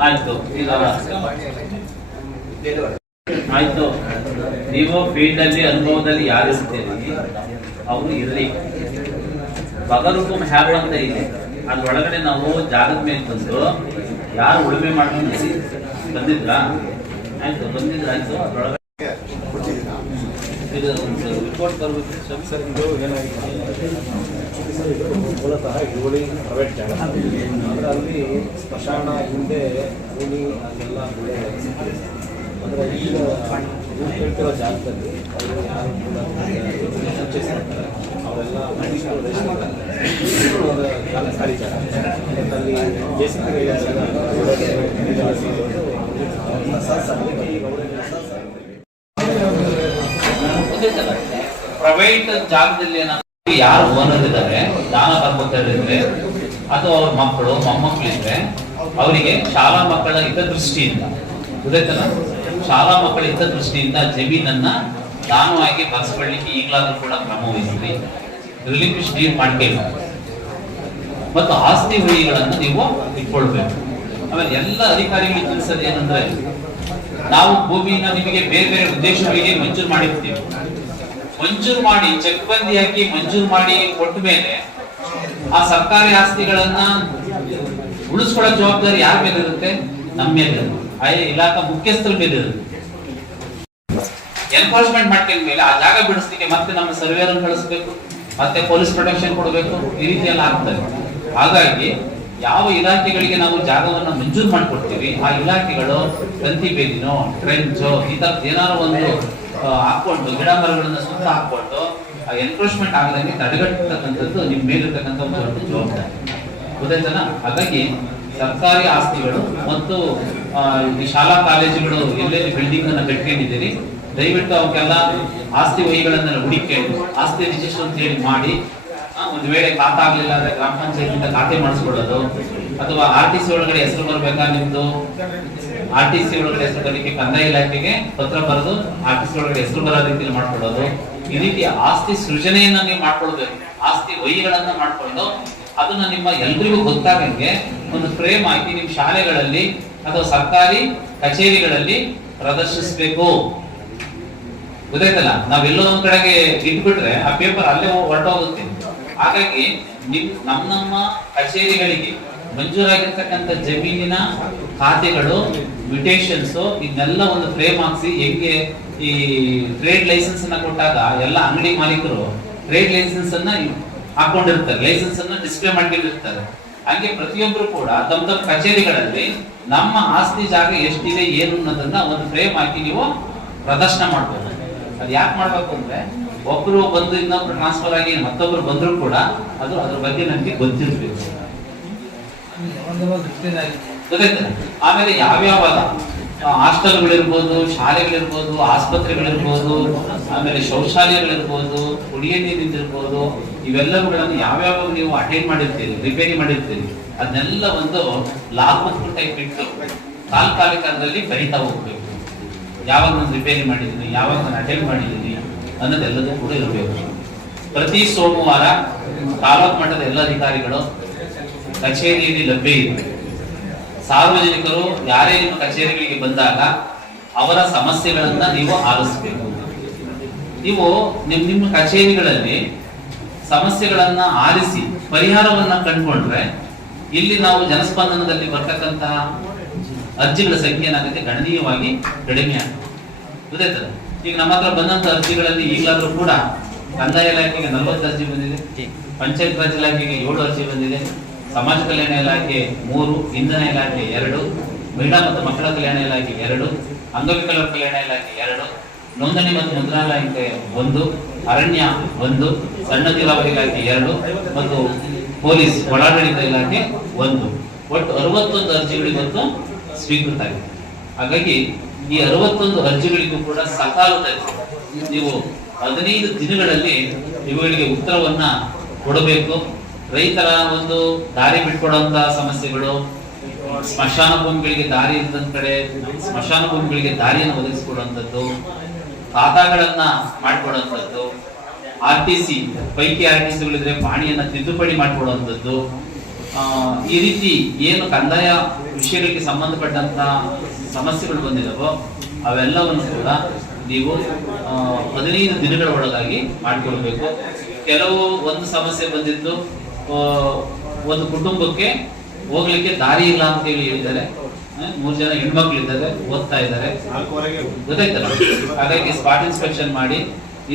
ಆಯ್ತು ಈಗ ಆಯ್ತು. ನೀವು ಫೀಲ್ಡ್ ಅಲ್ಲಿ ಅನುಭವದಲ್ಲಿ ಯಾರು ಇರ್ತೀರಿ ಅವರು ಇರಲಿ. ಬಗರುಕುಂ ಹ್ಯಾಪ್ ಅಂತ ಇದೆ. ಅದ್ರೊಳಗಡೆ ನಾವು ಜಾಗದ ಮೇಲೆ ಬಂದು ಯಾರು ಉಳುಮೆ ಮಾಡ್ಕೊಂಡು ಬಂದಿದ್ರ? ಆಯ್ತು ಬಂದಿದ್ರ, ಆಯ್ತು. ಅದ್ರೊಳಗಡೆ ಇದು ರಿಪೋರ್ಟ್ ಬರ್ಬೇಕು ಸರ್. ಇದು ಏನಾಗಿದೆ? ಮೂಲತಃ ಇವಳಿ ಪ್ರೈವೇಟ್ ಜಾಗ. ಅಂದ್ರೆ ಅಲ್ಲಿ ಸ್ಮಶಾನ ಹಿಂದೆ ಭೂಮಿ ಅಲ್ಲೆಲ್ಲ ಬೆಳೆ ಅಂದ್ರೆ ಈಗ ಹೇಳ್ತಿರೋ ಜಾಗದಲ್ಲಿ ಅವರು ಯಾರು ಕೂಡ ಪ್ರೈವೇಟ್ ಜಾಗದಲ್ಲಿ ಏನಾದ್ರು ಯಾರು ಓನರ್ ಇದ್ದಾರೆ, ದಾನ ಬರ್ಕೊತಾರೆ ಅಥವಾ ಅವ್ರ ಮಕ್ಕಳು ಮೊಮ್ಮಕ್ಕಳು ಇದ್ರೆ ಅವರಿಗೆ ಶಾಲಾ ಮಕ್ಕಳ ಹಿತದೃಷ್ಟಿಯಿಂದ, ಗೊತ್ತಾಯ್ತಲ್ಲ? ಶಾಲಾ ಮಕ್ಕಳ ಹಿತದೃಷ್ಟಿಯಿಂದ ಜಮೀನನ್ನ ದಾನವಾಗಿ ಬರ್ಸ್ಕೊಳ್ಳಿಕ್ಕೆ ಈಗಲಾದ್ರೂ ಕೂಡ ಕ್ರಮ ವಹಿಸ್ರಿ. ರಿಲಿಕ್ವಿಶ್ ಡೀಲ್ ಮಾಡಬೇಕು ಮತ್ತು ಆಸ್ತಿ ಹುಯಿಗಳನ್ನು ನೀವು ಇಟ್ಕೊಳ್ಬೇಕು. ಆಮೇಲೆ ಎಲ್ಲ ಅಧಿಕಾರಿಗಳಿಗೆ ತಿಳಿಸೋದು ಏನಂದ್ರೆ, ನಾವು ಭೂಮಿನ ನಿಮಗೆ ಬೇರೆ ಬೇರೆ ಉದ್ದೇಶಗಳಿಗೆ ಮಂಜೂರು ಮಾಡಿರ್ತೀವಿ. ಮಂಜೂರು ಮಾಡಿ, ಚೆಕ್ ಬಂದಿ ಹಾಕಿ ಮಂಜೂರು ಮಾಡಿ ಕೊಟ್ಟ ಮೇಲೆ ಆ ಸರ್ಕಾರಿ ಆಸ್ತಿಗಳನ್ನ ಉಳಿಸ್ಕೊಳ್ಳೋ ಜವಾಬ್ದಾರಿ ಯಾರ ಮೇಲೆ ಇರುತ್ತೆ ನಮ್ಮ ಮೇಲೆ. ಆಯಾ ಇಲಾಖಾ ಮುಖ್ಯಸ್ಥರ ಮೇಲೆ ಇರುತ್ತೆ ಎನ್ಫೋರ್ಸ್ಮೆಂಟ್ ಮಾಡ್ಕೊಂಡ್ಮೇಲೆ ಆ ಜಾಗ ಬಿಡಿಸ್ಲಿಕ್ಕೆ ಮತ್ತೆ ನಮ್ಮ ಸರ್ವೇರನ್ನು ಕಳಿಸ್ಬೇಕು. ಮತ್ತೆ ಪೊಲೀಸ್ ಪ್ರೊಟೆಕ್ಷನ್ ಕೊಡಬೇಕು, ಈ ರೀತಿಯೆಲ್ಲ ಆಗ್ತದೆ. ಹಾಗಾಗಿ ಯಾವ ಇಲಾಖೆಗಳಿಗೆ ನಾವು ಜಾಗವನ್ನು ಮಂಜೂರು ಮಾಡಿಕೊಡ್ತೀವಿ, ಆ ಇಲಾಖೆಗಳು ತಂತಿ ಬೇದಿನೋ ಟ್ರೆಂಚೋ ಈ ತರ ಏನಾದ್ರು ಒಂದು ಹಾಕೊಂಡು ಗಿಡ ಮರಗಳನ್ನ ಸುತ್ತ ಆ ಎನ್ಕ್ರೋಚ್ಮೆಂಟ್ ಆಗದಂಗೆ ತಡೆಗಟ್ಟತಕ್ಕಂಥದ್ದು ನಿಮ್ಮ ಮೇಲಿರ್ತಕ್ಕಂಥ ಒಂದು ದೊಡ್ಡ ಜವಾಬ್ದಾರಿ. ಗೊತ್ತಾಯ್ತಲ್ಲ? ಹಾಗಾಗಿ ಸರ್ಕಾರಿ ಆಸ್ತಿಗಳು ಮತ್ತು ಈ ಶಾಲಾ ಕಾಲೇಜುಗಳು ಎಲ್ಲೆಲ್ಲಿ ಬಿಲ್ಡಿಂಗ್ ಅನ್ನ ಕಟ್ಕೊಂಡಿದ್ದೀರಿ ದಯವಿಟ್ಟು ಅವಕ್ಕೆಲ್ಲ ಆಸ್ತಿ ವಹಿಗಳನ್ನೆಲ್ಲ ಹುಡುಕಿ ಆಸ್ತಿ ರಿಜಿಸ್ಟರ್ ಅಂತ ಹೇಳಿ ಮಾಡಿ. ಒಂದು ವೇಳೆ ಖಾತಾ ಆಗ್ಲಿಲ್ಲ ಅಂದ್ರೆ ಗ್ರಾಮ ಪಂಚಾಯತ್ ಖಾತೆ ಮಾಡಿಸ್ಕೊಳ್ಳೋದು. ಅಥವಾ ಆರ್ ಟಿ ಸಿ ಒಳಗಡೆ ಹೆಸರು ಬರ್ಬೇಕಾ ನಿಮ್ದು? ಆರ್ ಟಿ ಸಿ ಒಳಗಡೆ ಹೆಸರು ಬರಲಿಕ್ಕೆ ಕಂದಾಯ ಇಲಾಖೆಗೆ ಪತ್ರ ಬರೆದು ಆರ್ ಟಿ ಸಿ ಒಳಗಡೆ ಹೆಸರು ಬರೋ ರೀತಿಯಲ್ಲಿ ಮಾಡ್ಕೊಳ್ಳೋದು. ಈ ರೀತಿ ಆಸ್ತಿ ಸೃಜನೆಯನ್ನ ನೀವು ಮಾಡ್ಕೊಳ್ಬೇಕು. ಆಸ್ತಿ ವಹಿಗಳನ್ನ ಮಾಡ್ಕೊಂಡು ಅದನ್ನ ನಿಮ್ಮ ಎಲ್ರಿಗೂ ಗೊತ್ತಾಗಂಗೆ ಒಂದು ಫ್ರೇಮ್ ಹಾಕಿ ನಿಮ್ಮ ಶಾಲೆಗಳಲ್ಲಿ ಅಥವಾ ಸರ್ಕಾರಿ ಕಚೇರಿಗಳಲ್ಲಿ ಪ್ರದರ್ಶಿಸಬೇಕು. ಗೊತ್ತಾಯ್ತಲ್ಲ? ನಾವೆಲ್ಲೋ ಒಂದ್ ಕಡೆಗೆ ಇಟ್ಬಿಟ್ರೆ ಆ ಪೇಪರ್ ಅಲ್ಲೇ ಹೊರಟೋಗುತ್ತೆ. ಹಾಗಾಗಿ ನಿಮ್ ನಮ್ಮ ನಮ್ಮ ಕಚೇರಿಗಳಿಗೆ ಮಂಜೂರಾಗಿರ್ತಕ್ಕಂಥ ಜಮೀನಿನ ಖಾತೆಗಳು, ಮ್ಯೂಟೇಷನ್ಸ್, ಇದನ್ನೆಲ್ಲ ಒಂದು ಫ್ರೇಮ್ ಹಾಕ್ಸಿ ಹೆಂಗೆ ಈ ಟ್ರೇಡ್ ಲೈಸೆನ್ಸ್ ಅನ್ನ ಕೊಟ್ಟಾಗ ಎಲ್ಲ ಅಂಗಡಿ ಮಾಲೀಕರು ಟ್ರೇಡ್ ಲೈಸೆನ್ಸ್ ಅನ್ನ ಹಾಕೊಂಡಿರ್ತಾರೆ. ಲೈಸೆನ್ಸ್ ಅನ್ನ ಡಿಸ್ಪ್ಲೇ ಮಾಡ್ಕೊಂಡಿರ್ತಾರೆ. ಹಂಗೆ ಪ್ರತಿಯೊಬ್ರು ಕೂಡ ತಮ್ಮ ತಮ್ಮ ಕಚೇರಿಗಳಲ್ಲಿ ನಮ್ಮ ಆಸ್ತಿ ಜಾಗ ಎಷ್ಟಿದೆ, ಏನು ಅನ್ನೋದನ್ನ ಒಂದು ಫ್ರೇಮ್ ಹಾಕಿ ನೀವು ಪ್ರದರ್ಶನ ಮಾಡ್ಬೋದು. ಅದು ಯಾಕೆ ಮಾಡಬೇಕು ಅಂದ್ರೆ ಒಬ್ರು ಬಂದು ಇನ್ನೊಬ್ರು ಟ್ರಾನ್ಸ್ಫರ್ ಆಗಿ ಮತ್ತೊಬ್ರು ಬಂದ್ರು ಕೂಡ ಅದು ಅದ್ರ ಬಗ್ಗೆ ನಮಗೆ ಗೊತ್ತಿರ್ಬೇಕು. ಆಮೇಲೆ ಯಾವ್ಯಾವ ಹಾಸ್ಟೆಲ್ಗಳಿರ್ಬೋದು, ಶಾಲೆಗಳಿರ್ಬೋದು, ಆಸ್ಪತ್ರೆಗಳಿರ್ಬೋದು, ಆಮೇಲೆ ಶೌಚಾಲಯಗಳಿರ್ಬೋದು, ಕುಡಿಯ ನೀರಿಂದಿರ್ಬೋದು ಇವೆಲ್ಲವುಗಳನ್ನು ಯಾವ್ಯಾವ ನೀವು ಅಟೆಂಡ್ ಮಾಡಿರ್ತೀರಿ ರಿಪೇರಿ ಮಾಡಿರ್ತೀರಿ, ಅದನ್ನೆಲ್ಲ ಒಂದು ಬುಕ್ ಟೈಪ್ ಇಟ್ಟು ಕಾಲ್ಕಾಲಿಕಾಲದಲ್ಲಿ ಬರಿತಾ ಹೋಗ್ಬೇಕು. ಯಾವಾಗ ನಾನು ರಿಪೇರಿ ಮಾಡಿದ್ದೀನಿ, ಯಾವಾಗ ನಾನು ಅಟೆಂಡ್ ಮಾಡಿದ್ದೀನಿ ಅನ್ನೋದೆಲ್ಲದೂ ಕೂಡ ಇರಬೇಕು. ಪ್ರತಿ ಸೋಮವಾರ ತಾಲೂಕು ಮಟ್ಟದ ಎಲ್ಲ ಅಧಿಕಾರಿಗಳು ಕಚೇರಿಯಲ್ಲಿ ಲಭ್ಯ ಇದೆ. ಸಾರ್ವಜನಿಕರು ಯಾರೇ ನಿಮ್ಮ ಕಚೇರಿಗಳಿಗೆ ಬಂದಾಗ ಅವರ ಸಮಸ್ಯೆಗಳನ್ನ ನೀವು ಆಲಿಸಬೇಕು. ನೀವು ನಿಮ್, ನಿಮ್ಮ ಕಚೇರಿಗಳಲ್ಲಿ ಸಮಸ್ಯೆಗಳನ್ನ ಆಲಿಸಿ ಪರಿಹಾರವನ್ನ ಕಂಡುಕೊಂಡ್ರೆ ಇಲ್ಲಿ ನಾವು ಜನಸ್ಪಂದನದಲ್ಲಿ ಬರ್ತಕ್ಕಂತಹ ಅರ್ಜಿಗಳ ಸಂಖ್ಯೆ ಏನಾಗುತ್ತೆ? ಗಣನೀಯವಾಗಿ ಕಡಿಮೆ ಆಗುತ್ತೆ ಗೊತ್ತಾಯ್ತದೆ ಈಗ ನಮ್ಮ ಹತ್ರ ಬಂದಂತ ಅರ್ಜಿಗಳಲ್ಲಿ ಈಗಲಾದ್ರೂ ಕೂಡ ಕಂದಾಯ ಇಲಾಖೆಗೆ ನಲವತ್ತು ಅರ್ಜಿ ಬಂದಿದೆ. ಪಂಚಾಯತ್ ರಾಜ್ ಇಲಾಖೆಗೆ ಏಳು ಅರ್ಜಿ ಬಂದಿದೆ. ಸಮಾಜ ಕಲ್ಯಾಣ ಇಲಾಖೆ ಮೂರು ಇಂಧನ ಇಲಾಖೆ ಎರಡು ಮಹಿಳಾ ಮತ್ತು ಮಕ್ಕಳ ಕಲ್ಯಾಣ ಇಲಾಖೆ ಎರಡು ಅಂಗವಿಕಲರ ಕಲ್ಯಾಣ ಇಲಾಖೆ ಎರಡು ನೋಂದಣಿ ಮತ್ತು ಮುದ್ರಾ ಇಲಾಖೆ ಒಂದು ಅರಣ್ಯ ಒಂದು ಸಣ್ಣ ನೀರಾವರಿ ಇಲಾಖೆ ಎರಡು ಮತ್ತು ಪೊಲೀಸ್ ಒಳಾಡಳಿತ ಇಲಾಖೆ ಒಂದು. ಒಟ್ಟು ಅರವತ್ತೊಂದು ಅರ್ಜಿಗಳು ಇವತ್ತು ಸ್ವೀಕೃತ ಆಗಿದೆ ಹಾಗಾಗಿ ಈ ಅರವತ್ತೊಂದು ಅರ್ಜಿಗಳಿಗೂ ಕೂಡ ಸಕಾಲದಲ್ಲಿ ನೀವು ಹದಿನೈದು ದಿನಗಳಲ್ಲಿ ಇವುಗಳಿಗೆ ಉತ್ತರವನ್ನ ಕೊಡಬೇಕು. ರೈತರ ಒಂದು ದಾರಿ ಬಿಟ್ಕೊಡುವಂತಹ ಸಮಸ್ಯೆಗಳು, ಸ್ಮಶಾನ ಭೂಮಿಗಳಿಗೆ ದಾರಿ ಇದ್ದಂತ ಕಡೆ, ಸ್ಮಶಾನ ಭೂಮಿಗಳಿಗೆ ದಾರಿಯನ್ನು ಒದಗಿಸಿಕೊಡುವಂಥದ್ದು ಖಾತಾಗಳನ್ನ ಮಾಡಿಕೊಡುವಂಥದ್ದು ಆರ್ ಟಿ ಸಿ ಪೈಕಿ ಆರ್ ಟಿ ಸಿಗಳಿದ್ರೆ ಪಾಣಿಯನ್ನ ತಿದ್ದುಪಡಿ ಮಾಡಿಕೊಡುವಂಥದ್ದು ಈ ರೀತಿ ಏನು ಕಂದಾಯ ವಿಷಯಗಳಿಗೆ ಸಂಬಂಧಪಟ್ಟಂತ ಸಮಸ್ಯೆಗಳು ಬಂದಿದವೋ ಅವೆಲ್ಲವನ್ನು ಕೂಡ ನೀವು ಹದಿನೈದು ದಿನಗಳ ಒಳಗಾಗಿ ಮಾಡಿಕೊಳ್ಬೇಕು. ಕೆಲವು ಒಂದು ಸಮಸ್ಯೆ ಬಂದಿದ್ದು ಒಂದು ಕುಟುಂಬಕ್ಕೆ ಹೋಗ್ಲಿಕ್ಕೆ ದಾರಿ ಇಲ್ಲ ಅಂತ ಹೇಳಿ ಹೇಳಿದ್ದಾರೆ. ಮೂರ್ ಜನ ಹೆಣ್ಮಕ್ಳು ಇದ್ದಾರೆ ಓದ್ತಾ ಇದ್ದಾರೆ. ಗೊತ್ತಾಯ್ತಲ್ಲ? ಹಾಗಾಗಿ ಸ್ಪಾಟ್ ಇನ್ಸ್ಪೆಕ್ಷನ್ ಮಾಡಿ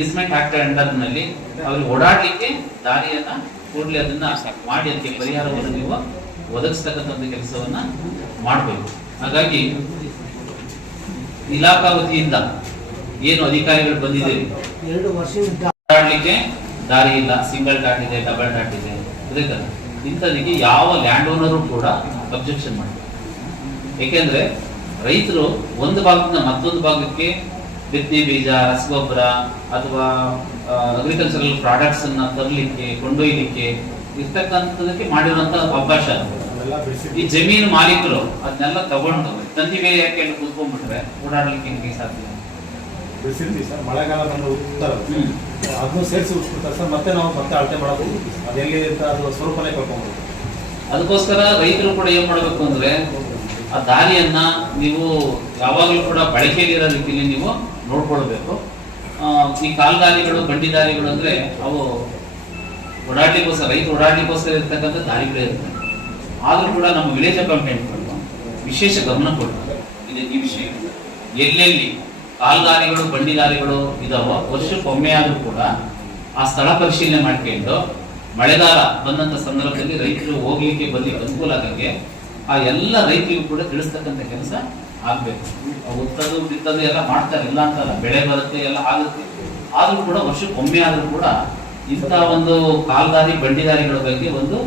ಈಸ್ಮೆಂಟ್ ಆಕ್ಟ್ ಅಂಡರ್ನಲ್ಲಿ ಅವ್ರಿಗೆ ಓಡಾಡ್ಲಿಕ್ಕೆ ದಾರಿಯನ್ನ ಕೂಡಲೇ ಅದನ್ನ ಮಾಡಿ ಅದಕ್ಕೆ ಪರಿಹಾರವನ್ನು ನೀವು ಒದಗಿಸ್ತಕ್ಕಂಥ ಒಂದು ಕೆಲಸವನ್ನ ಮಾಡಬೇಕು. ಹಾಗಾಗಿ ಇಲಾಖಾ ವತಿಯಿಂದ ಏನು ಅಧಿಕಾರಿಗಳು ಬಂದಿದ್ದೀರಿ ಎರಡು ಓಡಾಡ್ಲಿಕ್ಕೆ ದಾರಿ ಇಲ್ಲ. ಸಿಂಗಲ್ ಡಾಟ್ ಇದೆ ಡಬಲ್ ಡಾಟ್ ಇದೆ. ಇಂಥದಕ್ಕೆ ಯಾವ ಲ್ಯಾಂಡ್ ಓನರು ಕೂಡ ಅಬ್ಜೆಕ್ಷನ್ ಮಾಡಬೇಕು ಏಕೆಂದ್ರೆ ರೈತರು ಒಂದು ಭಾಗದಿಂದ ಮತ್ತೊಂದು ಭಾಗಕ್ಕೆ ಬಿತ್ತಿ ಬೀಜ ರಸಗೊಬ್ಬರ ಅಥವಾ ಅಗ್ರಿಕಲ್ಚರಲ್ ಪ್ರಾಡಕ್ಟ್ಸ್ ಅನ್ನ ತರಲಿಕ್ಕೆ ಕೊಂಡೊಯ್ಯಲಿಕ್ಕೆ ಇರ್ತಕ್ಕಂಥದಕ್ಕೆ ಮಾಡಿರುವಂತ ಅವಕಾಶ ಈ ಜಮೀನು ಮಾಲೀಕರು ಅದನ್ನೆಲ್ಲ ತಗೊಂಡು ತಂದಿ ಬೇರೆ ಯಾಕೆ ಅಲ್ಲಿ ಕೂತ್ಕೊಂಡ್ಬಿಟ್ರೆ ಓಡಾಡಲಿಕ್ಕೆ ನಿಮಗೆ ಸಾಧ್ಯ ಬಿಡಿಸಿರ್ತೀವಿ ಸರ್ ಮಳೆಗಾಲ ಬಂದು ಉತ್ತರ. ಅದನ್ನು ಸೇರಿಸಿ ಉಟ್ಬಿಡ್ತಾರೆ ಸರ್ ಮತ್ತೆ ನಾವು ಮತ್ತೆ ಅಳತೆ ಮಾಡಬಹುದು ಅದೆಲ್ಲಿ ಅಂತ ಅದು ಸ್ವರೂಪನೇ ಕಳ್ಕೊಂಡ್ಬಿಡ್ತೀವಿ ಅದಕ್ಕೋಸ್ಕರ ರೈತರು ಕೂಡ ಏನ್ ಮಾಡಬೇಕು ಅಂದ್ರೆ ಆ ದಾರಿಯನ್ನ ನೀವು ಯಾವಾಗಲೂ ಕೂಡ ಬಳಕೆಯಲ್ಲಿರೋ ರೀತಿಯಲ್ಲಿ ನೀವು ನೋಡ್ಕೊಳ್ಬೇಕು ಆ, ಈ ಕಾಲ್ದಾರಿಗಳು ಬಂಡಿ ದಾರಿಗಳು ಅಂದ್ರೆ ಅವು ಓಡಾಡ್ಲಿಕ್ಕೋಸ್ಕರ ರೈತ ಓಡಾಡ್ಲಿಕ್ಕೋಸ್ಕರ ಇರ್ತಕ್ಕಂಥ ದಾರಿಗಳೇ ಇರ್ತವೆ ಆದ್ರೂ ಕೂಡ ನಮ್ಮ ವಿಲೇಜ್ ಅಕೌಂಟೆಂಟ್ಗಳು ವಿಶೇಷ ಗಮನ ಕೊಡ್ತಾರೆ ಇದೆ ಈ ವಿಷಯ ಎಲ್ಲೆಲ್ಲಿ ಕಾಲ್ದಾರಿಗಳು ಬಂಡಿ ದಾರಿಗಳು ಇದಾವೋ ವರ್ಷಕ್ಕೊಮ್ಮೆ ಆದರೂ ಕೂಡ ಆ ಸ್ಥಳ ಪರಿಶೀಲನೆ ಮಾಡ್ಕೊಂಡು ಮಳೆಗಾಲ ಬಂದಂತ ಸಂದರ್ಭದಲ್ಲಿ ರೈತರು ಹೋಗ್ಲಿಕ್ಕೆ ಬರ್ಲಿಕ್ಕೆ ಅನುಕೂಲ ಆಗಂಗೆ ಆ ಎಲ್ಲ ರೈತರಿಗೂ ಕೂಡ ತಿಳಿಸ್ತಕ್ಕಂಥ ಕೆಲಸ ಆಗ್ಬೇಕು. ಉತ್ತದು ಬಿತ್ತದು ಎಲ್ಲ ಮಾಡ್ತಾರೆ, ಇಲ್ಲ ಅಂತಲ್ಲ ಬೆಳೆ ಬರುತ್ತೆ, ಎಲ್ಲ ಆಗುತ್ತೆ. ಆದ್ರೂ ಕೂಡ ವರ್ಷಕ್ಕೊಮ್ಮೆ ಆದ್ರೂ ಕೂಡ ಇಂಥ ಒಂದು ಕಾಲ್ದಾರಿ, ಬಂಡಿದಾರಿಗಳ ಬಗ್ಗೆ ಒಂದು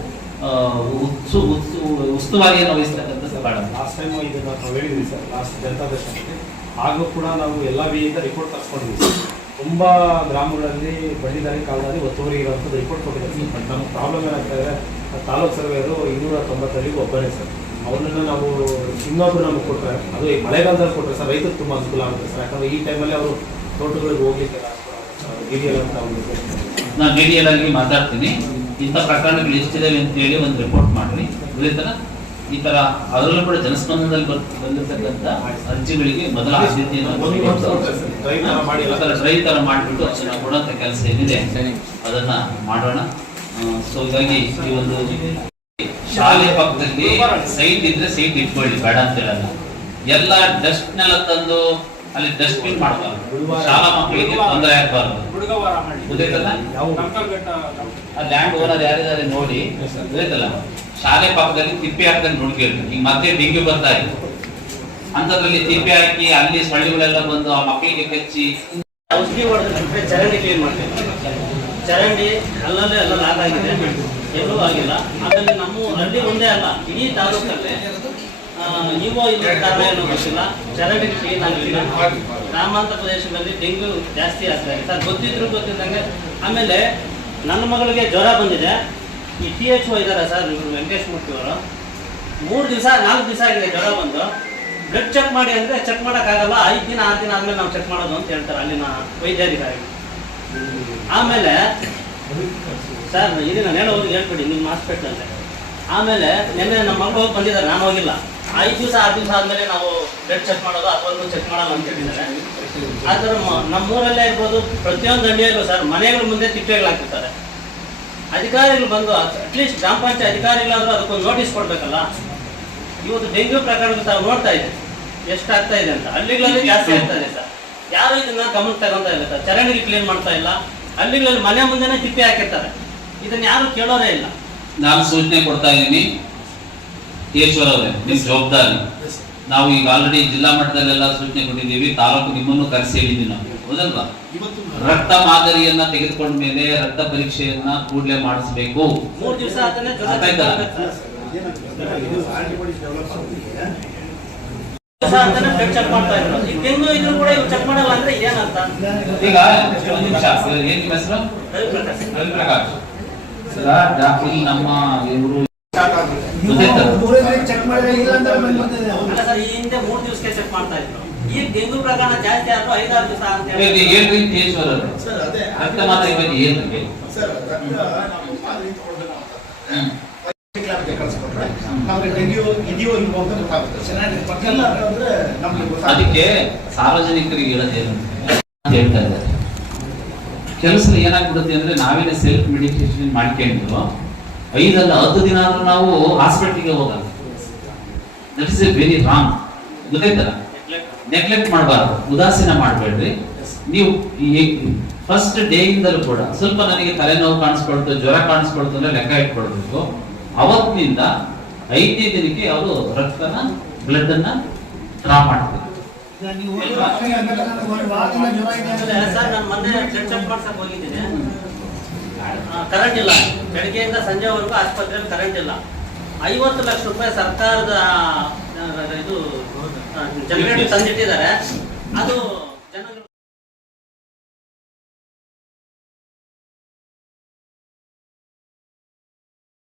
ಉತ್ಸು ಉತ್ಸು, ಉಸ್ತುವಾರಿಯನ್ನು ವಹಿಸ್ತಕ್ಕಂಥ ಲಾಸ್ಟ್ ಟೈಮ್ ಇದನ್ನ ನಾವು ಹೇಳಿದ್ವಿ ಸರ್ ಲಾಸ್ಟ್ ಜನತಾ ದರ್ಶನಕ್ಕೆ ಆಗಲೂ ಕೂಡ ನಾವು ಎಲ್ಲ ವಿಯಿಂದ ರಿಪೋರ್ಟ್ ತರಿಸ್ಕೊಂಡಿದ್ವಿ ಸರ್. ತುಂಬಾ ಗ್ರಾಮಗಳಲ್ಲಿ ಬಂಡಿದಾರಿ ಕಾಲದಲ್ಲಿ ಒತ್ತುವರಿ ಇರುವಂಥದ್ದು ರಿಪೋರ್ಟ್ ಕೊಟ್ಟಿದ್ದಾರೆ ಬಟ್ ಪ್ರಾಬ್ಲಮ್ ಏನಾಗ್ತಾ ಇದೆ ತಾಲೂಕು ಸರ್ವೇರು ಇನ್ನೂರ ತೊಂಬತ್ತರಲ್ಲಿ ಒಬ್ಬರೇ ಸರ್. ಅವನನ್ನ ನಾವು ಇನ್ನೊಬ್ರು ನಮಗೆ ಕೊಟ್ಟರೆ ಅದು ಈ ಮಳೆಗಾಲದಲ್ಲಿ ಕೊಟ್ಟರೆ ಸರ್ ರೈತರು ತುಂಬ ಅನುಕೂಲ ಆಗುತ್ತೆ ಸರ್. ಯಾಕಂದ್ರೆ ಈ ಟೈಮಲ್ಲಿ ಅವರು ತೋಟಗಳಿಗೆ ಹೋಗ್ಲಿಕ್ಕೆ ಅಂತ ಒಂದು ನಾನು ಮೀಡಿಯಲ್ ಆಗಿ ಮಾತಾಡ್ತೀನಿ. ಇಂಥ ಪ್ರಕರಣಗಳು ಎಷ್ಟಿದಾವೆ ಅಂತ ಹೇಳಿ ಒಂದು ರಿಪೋರ್ಟ್ ಮಾಡ್ರಿ. ಅದೇ ಥರ ಈ ಥರ ಅದರಲ್ಲೂ ಕೂಡ ಜನಸ್ಪಂದನದಲ್ಲಿ ಬಂದಿರತಕ್ಕಂಥ ಬಂದಿರ್ತಕ್ಕಂಥ ಅರ್ಜಿಗಳಿಗೆ ಮೊದಲ ಆದ್ಯತೆಯನ್ನು ಟ್ರೈ ಥರ ಕೊಟ್ರೆ ಸರ್, ಡ್ರೈ ತರ ಮಾಡಿ ಎಲ್ಲ. ಡ್ರೈ ತರ ಮಾಡಿಬಿಟ್ಟು ಅದನ್ನ ಕೊಡುವಂಥ ಕೆಲಸ ಏನಿದೆ ಅದನ್ನು ಮಾಡೋಣ. ಸೊ ಹೀಗಾಗಿ ಈ ಒಂದು ಶಾಲೆ ಪಕ್ಕದಲ್ಲಿ ಸೈಟ್ ಇದ್ರೆ ಸೈಟ್ ಇಟ್ಕೊಳ್ಳಿ, ಬೇಡ ಅಂತ ಹೇಳಲ್ಲ ಎಲ್ಲ ಡಸ್ಟ್ ನೆಲ್ಲ ತಂದು ಅಲ್ಲಿ ಡಸ್ಟ್ಬಿನ್ ಮಾಡಬಾರ್ದು. ಶಾಲಾ ಮಕ್ಕಳಿಗೆ ತೊಂದರೆ ಆಗಬಾರ್ದು. ಗೊತ್ತಾಯ್ತಲ್ಲ? ಆ ಲ್ಯಾಂಡ್ ಓನರ್ ಯಾರಿದ್ದಾರೆ ನೋಡಿ, ಗೊತ್ತಾಯ್ತಲ್ಲ? ಶಾಲೆ ಪಕ್ಕದಲ್ಲಿ ತಿಪ್ಪೆ ಹಾಕಂಡ್ ನೋಡ್ಕೇಳಿ ಈಗ ಮತ್ತೆ ಡೆಂಗ್ಯೂ ಬರ್ತಾ ಇದೆ. ಅಂತದ್ರಲ್ಲಿ ತಿಪ್ಪೆ ಹಾಕಿ ಅಲ್ಲಿ ಸೊಳ್ಳೆಗಳೆಲ್ಲ ಬಂದು ಆ ಮಕ್ಕಳಿಗೆ ಕಚ್ಚಿ. ಔಷಧಿ ಹೊಡೆದ್ರೆ ಚರಂಡಿ ಕ್ಲೀನ್ ಮಾಡ್ತೀವಿ ಚರಂಡಿ ಅಲ್ಲಲ್ಲೇ ಎಲ್ಲ ಲಾಕ್ ಆಗಿದೆ ಎಲ್ಲೂ ಆಗಿಲ್ಲ. ಅದರಲ್ಲಿ ನಮ್ಮ ಹಳ್ಳಿ ಒಂದೇ ಅಲ್ಲ ಇಡೀ ತಾಲೂಕಲ್ಲಿ ನೀವು ಇಲ್ಲಿ ಕಾರಣ ಏನೋ ಗೊತ್ತಿಲ್ಲ. ಚರಂಡಿ ಕ್ಲೀನ್ ಆಗಲಿಲ್ಲ ಗ್ರಾಮಾಂತರ ಪ್ರದೇಶದಲ್ಲಿ ಡೆಂಗ್ಯೂ ಜಾಸ್ತಿ ಆಗ್ತಾ ಇದೆ. ಸರ್ ಗೊತ್ತಿದ್ರು ಗೊತ್ತಿದ್ದಂಗೆ ಆಮೇಲೆ ನನ್ನ ಮಗಳಿಗೆ ಜ್ವರ ಬಂದಿದೆ. ಈ ಟಿ ಎಚ್ ಓ ಇದ್ದಾರೆ ಸರ್ ಇವರು ವೆಂಕಟೇಶ್ ಮೂರ್ತಿ ಅವರು. ಮೂರು ದಿವಸ ನಾಲ್ಕು ದಿವಸ ಆಗಿದೆ ಜ್ವರ ಬಂದು. ಬ್ಲಡ್ ಚೆಕ್ ಮಾಡಿ ಅಂದರೆ ಚೆಕ್ ಮಾಡೋಕ್ಕಾಗಲ್ಲ. ಐದು ದಿನ ಆರು ದಿನ ಆದಮೇಲೆ ನಾವು ಚೆಕ್ ಮಾಡೋದು ಅಂತ ಹೇಳ್ತಾರೆ ಅಲ್ಲಿನ ವೈದ್ಯಾಧಿಕಾರಿ ಆಮೇಲೆ ಸರ್, ಇದು ನಾನು ಹೇಳೋದು ಹೇಳ್ಬಿಡಿ, ನಿಮ್ಮ ಹಾಸ್ಪಿಟ್ಲಲ್ಲೇ. ಆಮೇಲೆ ನಿನ್ನೆ ನಮ್ಮ ಮಗ ಹೋಗಿ ಬಂದಿದ್ದಾರೆ, ನಾನು ಹೋಗಿಲ್ಲ. ಐದು ದಿವಸ, ಆರು ದಿವಸ ಆದಮೇಲೆ ನಾವು ಬ್ಲಡ್ ಚೆಕ್ ಮಾಡೋದು ಅದೊಂದು ಚೆಕ್ ಮಾಡಲ್ಲ ಅಂತ ಹೇಳಿದ್ದಾರೆ. ಆ ಥರ ನಮ್ಮೂರಲ್ಲೇ ಇರ್ಬೋದು, ಪ್ರತಿಯೊಂದು ಹಳ್ಳಿಯಲ್ಲೂ ಸರ್, ಮನೆಗಳ ಮುಂದೆ ತಿಪ್ಪೆಗಳು ಹಾಕಿರ್ತಾರೆ ಅಧಿಕಾರಿಗಳು ಬಂದು ಅಟ್ಲೀಸ್ಟ್ ಗ್ರಾಮ ಪಂಚಾಯತ್ ಅಧಿಕಾರಿಗಳಾದರೂ ಅದಕ್ಕೊಂದು ನೋಟಿಸ್ ಕೊಡಬೇಕಲ್ಲ? ಇವತ್ತು ಡೆಂಗ್ಯೂ ಪ್ರಕರಣಕ್ಕೆ ತಾವು ನೋಡ್ತಾ ಇದೆ ಎಷ್ಟಾಗ್ತಾ ಇದೆ ಅಂತ. ಹಳ್ಳಿಗಳಲ್ಲಿ ಜಾಸ್ತಿ ಆಗ್ತಾ ಇದೆ ಸರ್. ಯಾರು ಇದನ್ನ ಗಮನ ತಗೊಂತ ಇಲ್ಲ ಸರ್. ಚರಂಡಿಗೆ ಕ್ಲೀನ್ ಮಾಡ್ತಾ ಇಲ್ಲ. ಹಳ್ಳಿಗಳಲ್ಲಿ ಮನೆ ಮುಂದೆನೇ ತಿಪ್ಪೆ ಹಾಕಿರ್ತಾರೆ. ಇದನ್ನ ಯಾರು ಕೇಳೋರೇ ಇಲ್ಲ. ನಾನು ಸೂಚನೆ ಕೊಡ್ತಾ ಇದ್ದೀನಿ ಈಶ್ವರ ಅವರೇ ನಿಮ್ ಜವಾಬ್ದಾರಿ. ನಾವು ಈಗ ಆಲ್ರೆಡಿ ಜಿಲ್ಲಾ ಮಟ್ಟದಲ್ಲೆಲ್ಲ ಸೂಚನೆ ಕೊಟ್ಟಿದ್ದೀವಿ ತಾಲೂಕು ನಿಮ್ಮನ್ನು ಕರೆಸಿ ಹೇಳಿದ್ದೀವಿ ನಾವು ಹೌದಲ್ವಾ? ರಕ್ತ ಮಾದರಿಯನ್ನ ತೆಗೆದುಕೊಂಡ ಮೇಲೆ ರಕ್ತ ಪರೀಕ್ಷೆಯನ್ನ ಕೂಡಲೇ ಮಾಡಿಸ್ಬೇಕು. ಮೂರು ದಿವಸ ಚೆಕ್ ಮಾಡ್ತಾ ಇದ್ರು. ಈಗ ಡೆಂಗ್ಯೂ ಇದ್ರು ಕೂಡ ಇವ್ ಚೆಕ್ ಮಾಡಲ್ಲ ಅಂದ್ರೆ ಏನಂತ ಈಗ ಒಂದು ನಿಮಿಷ ಏನ್ ನಿಮ್ಮ ಹೆಸರು? ರವಿಪ್ರಕಾಶ್. ರವಿಪ್ರಕಾಶ್. ಸರ್ ಡಾಕ್ಟರ್ ನಮ್ಮ ಇವರು ಗೊತ್ತಾಯ್ತಾ? ಚೆಕ್ ಮಾಡಿದ್ರೆ ಇಲ್ಲ ಅಂತ ಅಲ್ಲ ಸರ್ ಈ ಹಿಂದೆ ಮೂರ್ ದಿವಸಕ್ಕೆ ಚೆಕ್ ಮಾಡ್ತಾ ಇದ್ರು. ಈಗ ಡೆಂಗ್ಯೂ ಪ್ರಕರಣ ಜಾಸ್ತಿ ಆದ್ರೂ ಐದಾರು ದಿವಸ ಅಂತ ಹೇಳಿ. ಸರ್ ಅದೇ ಮಾದರಿ ಬಗ್ಗೆ ಏನು ಸರ್ ರಕ್ತ ನಾವು ಮಾದರಿ ತಗೊಳ್ಬೇಕು ಅಂತ ಲ್ಯಾಬ್ಗೆ ಕಳ್ಸ್ಕೊಟ್ರೆ ನಮ್ಗೆ ಡೆಂಗ್ಯೂ ಇದೆಯೋ ಇಲ್ವೋ ಅಂತ ಗೊತ್ತಾಗುತ್ತೆ ಚೆನ್ನಾಗಿ ಇಲ್ಲ ಅಂದ್ರೆ ನಮ್ಗೆ ಗೊತ್ತಾಗುತ್ತೆ ಅದಕ್ಕೆ ಸಾರ್ವಜನಿಕರಿಗೆ ಹೇಳೋದೇನು ಅಂತ ಹೇಳ್ತಾ ಇದ್ದಾರೆ. ಕೆಲಸ ಏನಾಗ್ಬಿಡುತ್ತೆ ಅಂದ್ರೆ ನಾವೇನೆ ಸೆಲ್ಫ್ ಮೆಡಿಟೇಷನ್ ಮಾಡ್ಕೊಂಡು ಐದಲ್ಲ ಹತ್ತು ದಿನ ಆದ್ರೂ ನಾವು ಹಾಸ್ಪಿಟ್ಲಿಗೆ ಹೋಗಲ್ಲ. ದಟ್ ಇಸ್ ವೆರಿ ರಾಂಗ್ ಗೊತ್ತಾಯ್ತಲ್ಲ? ನೆಗ್ಲೆಕ್ಟ್ ಮಾಡಬಾರ್ದು. ಉದಾಸೀನ ಮಾಡಬೇಡ್ರಿ. ನೀವು ಫಸ್ಟ್ ಡೇ ಇಂದಲೂ ಕೂಡ ಸ್ವಲ್ಪ ನನಗೆ ತಲೆನೋವು ಕಾಣಿಸ್ಕೊಳ್ತು, ಜ್ವರ ಕಾಣಿಸ್ಕೊಳ್ತು ಅಂದ್ರೆ ಲೆಕ್ಕ ಇಟ್ಕೊಳ್ಬೇಕು. ಅವತ್ತಿನಿಂದ ಐದನೇ ದಿನಕ್ಕೆ ಅವರು ರಕ್ತನ ಬ್ಲಡ್ ಅನ್ನ ಡ್ರಾ ಮಾಡ್ತಾರೆ. ಕರೆಂಟ್ ಇಲ್ಲ. ಬೆಳಗ್ಗೆಯಿಂದ ಸಂಜೆವರೆಗೂ ಆಸ್ಪತ್ರೆಯಲ್ಲಿ ಕರೆಂಟ್ ಇಲ್ಲ. ಐವತ್ತು ಲಕ್ಷ ರೂಪಾಯಿ ಸರ್ಕಾರದ ಇದು ಜನರೇಟರ್ ತಂದಿಟ್ಟಿದ್ದಾರೆ. ಅದು